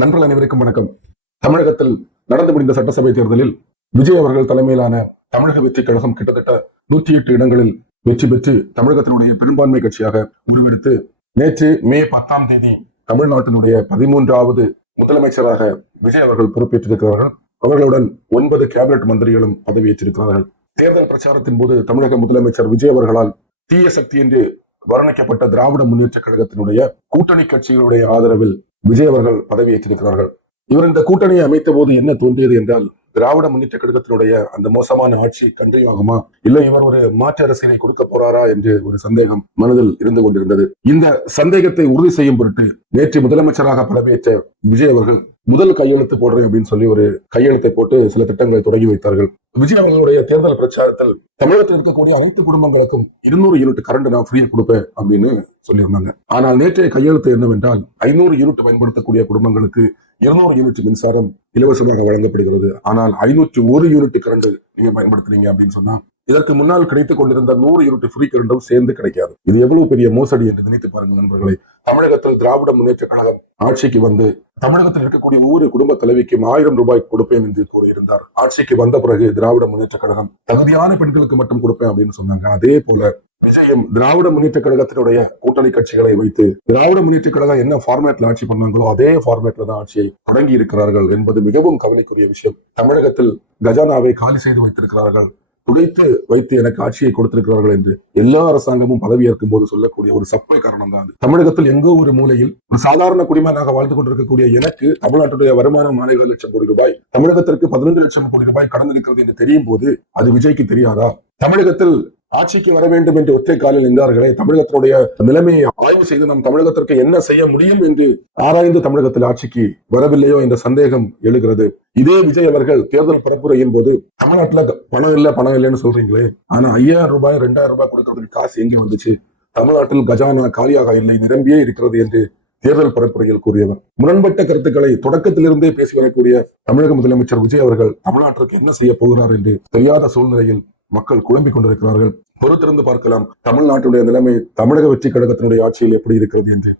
நண்பர்கள் அனைவருக்கும் வணக்கம். தமிழகத்தில் நடந்து முடிந்த சட்டசபை தேர்தலில் விஜய் அவர்கள் தலைமையிலான தமிழக வெற்றி கழகம் கிட்டத்தட்ட 108 இடங்களில் வெற்றி பெற்று தமிழகத்தினுடைய பெரும்பான்மை கட்சியாக உருவெடுத்து நேற்று மே 10ஆம் தேதி தமிழ்நாட்டினுடைய 13வது முதலமைச்சராக விஜய் அவர்கள் பொறுப்பேற்றிருக்கிறார்கள். அவர்களுடன் 9 கேபினெட் மந்திரிகளும் பதவியேற்றிருக்கிறார்கள். தேர்தல் பிரச்சாரத்தின் போது தமிழக முதலமைச்சர் விஜய் அவர்களால் தீய சக்தி என்று வர்ணிக்கப்பட்ட திராவிட முன்னேற்ற கழகத்தினுடைய கூட்டணி கட்சிகளுடைய ஆதரவில் விஜய் அவர்கள் பதவியேற்றிருக்கிறார்கள். இவர் இந்த கூட்டணியை அமைத்த போது என்ன தோன்றியது என்றால், திராவிட முன்னேற்ற கழகத்தினுடைய அந்த மோசமான ஆட்சி கண்டினியூ ஆகுமா, இல்ல இவர் ஒரு மாற்று அரசியலை கொடுக்க போறாரா என்று ஒரு சந்தேகம் மனதில் இருந்து கொண்டிருந்தது. இந்த சந்தேகத்தை உறுதி செய்யும் பொருட்டு நேற்று முதலமைச்சராக பதவியேற்ற விஜய் அவர்கள் முதல் கையெழுத்து போடுறேன் அப்படின்னு சொல்லி ஒரு கையெழுத்தை போட்டு சில திட்டங்களை தொடங்கி வைத்தார்கள். விஜய் அவர்களுடைய தேர்தல் பிரச்சாரத்தில் தமிழகத்தில் இருக்கக்கூடிய அனைத்து குடும்பங்களுக்கும் 200 யூனிட் கரண்ட் நான் ஃப்ரீயா கொடுப்பேன் அப்படின்னு சொல்லியிருந்தாங்க. ஆனால் நேற்றைய கையெழுத்து என்னவென்றால் 500 யூனிட் பயன்படுத்தக்கூடிய குடும்பங்களுக்கு 200 யூனிட் மின்சாரம் இலவசமாக வழங்கப்படுகிறது. ஆனால் 501 யூனிட் கரண்ட் நீங்க பயன்படுத்துறீங்க அப்படின்னு சொன்னா இதற்கு முன்னால் கிடைத்துக் கொண்டிருந்த 100 யூனிட் ஃப்ரீ கரண்டும் சேர்ந்து கிடைக்காது. இது எவ்வளவு பெரிய மோசடி என்று நினைத்து பாருங்கள் நண்பர்களை. தமிழகத்தில் திராவிட முன்னேற்ற கழகம் ஆட்சிக்கு வந்து தமிழகத்தில் இருக்கக்கூடிய ஒவ்வொரு குடும்ப தலைவிக்கும் 1000 ரூபாய் கொடுப்பேன் என்று கூறியிருந்தார். ஆட்சிக்கு வந்த பிறகு திராவிட முன்னேற்ற கழகம் தகுதியான பெண்களுக்கு மட்டும் கொடுப்பேன் அப்படின்னு சொன்னாங்க. அதே போல விஜயம் திராவிட முன்னேற்ற கழகத்தினுடைய கூட்டணி கட்சிகளை வைத்து திராவிட முன்னேற்ற கழகம் என்ன ஃபார்மேட்ல ஆட்சி பண்ணாங்களோ அதே ஃபார்மேட்ல தான் ஆட்சியை தொடங்கி இருக்கிறார்கள் என்பது மிகவும் கவலைக்குரிய விஷயம். தமிழகத்தில் கஜானாவை காலி செய்து வைத்திருக்கிறார்கள், துடைத்து வைத்து எனக்கு ஆட்சியை கொடுத்திருக்கிறார்கள் என்று எல்லா அரசாங்கமும் பதவியேற்கும் போது சொல்லக்கூடிய ஒரு சப்பை காரணம் தான். தமிழகத்தில் எங்கோ ஒரு மூலையில் ஒரு சாதாரண குடிமகனாக வாழ்ந்து கொண்டிருக்கக்கூடிய எனக்கு தமிழ்நாட்டுடைய வருமானம் 4 லட்சம் கோடி ரூபாய், தமிழகத்திற்கு 15 லட்சம் கோடி ரூபாய் கடந்திருக்கிறது என்று தெரியும் போது அது விஜய்க்கு தெரியாதா? தமிழகத்தில் ஆட்சிக்கு வர வேண்டும் என்று ஒற்றை காலில் நின்றார்களே, தமிழகத்தினுடைய நிலைமையை ஆய்வு செய்து நாம் தமிழகத்திற்கு என்ன செய்ய முடியும் என்று ஆராய்ந்து தமிழகத்தில் ஆட்சிக்கு வரவில்லையோ என்ற சந்தேகம் எழுகிறது. இதே விஜய் அவர்கள் தேர்தல் பரப்புரையின் போது தமிழ்நாட்டுல பணம் இல்லைன்னு சொல்றீங்களே, ஆனா 5000 ரூபாய் 2000 ரூபாய் கொடுக்கறதுக்கு காசு எங்க வந்துச்சு? தமிழ்நாட்டில் கஜானா காலியாக இல்லை, நிரம்பியே இருக்கிறது என்று தேர்தல் பரப்புரையில் கூறியவர். முரண்பட்ட கருத்துக்களை தொடக்கத்திலிருந்தே பேசி வரக்கூடிய தமிழக முதலமைச்சர் விஜய் அவர்கள் தமிழ்நாட்டிற்கு என்ன செய்ய போகிறார் என்று தெரியாத சூழ்நிலையில் மக்கள் குழம்பிக் கொண்டிருக்கிறார்கள். பொறுத்திருந்து பார்க்கலாம் தமிழ்நாட்டுடைய நிலைமை தமிழக வெற்றி கழகத்தினுடைய ஆட்சியில் எப்படி இருக்கிறது என்று.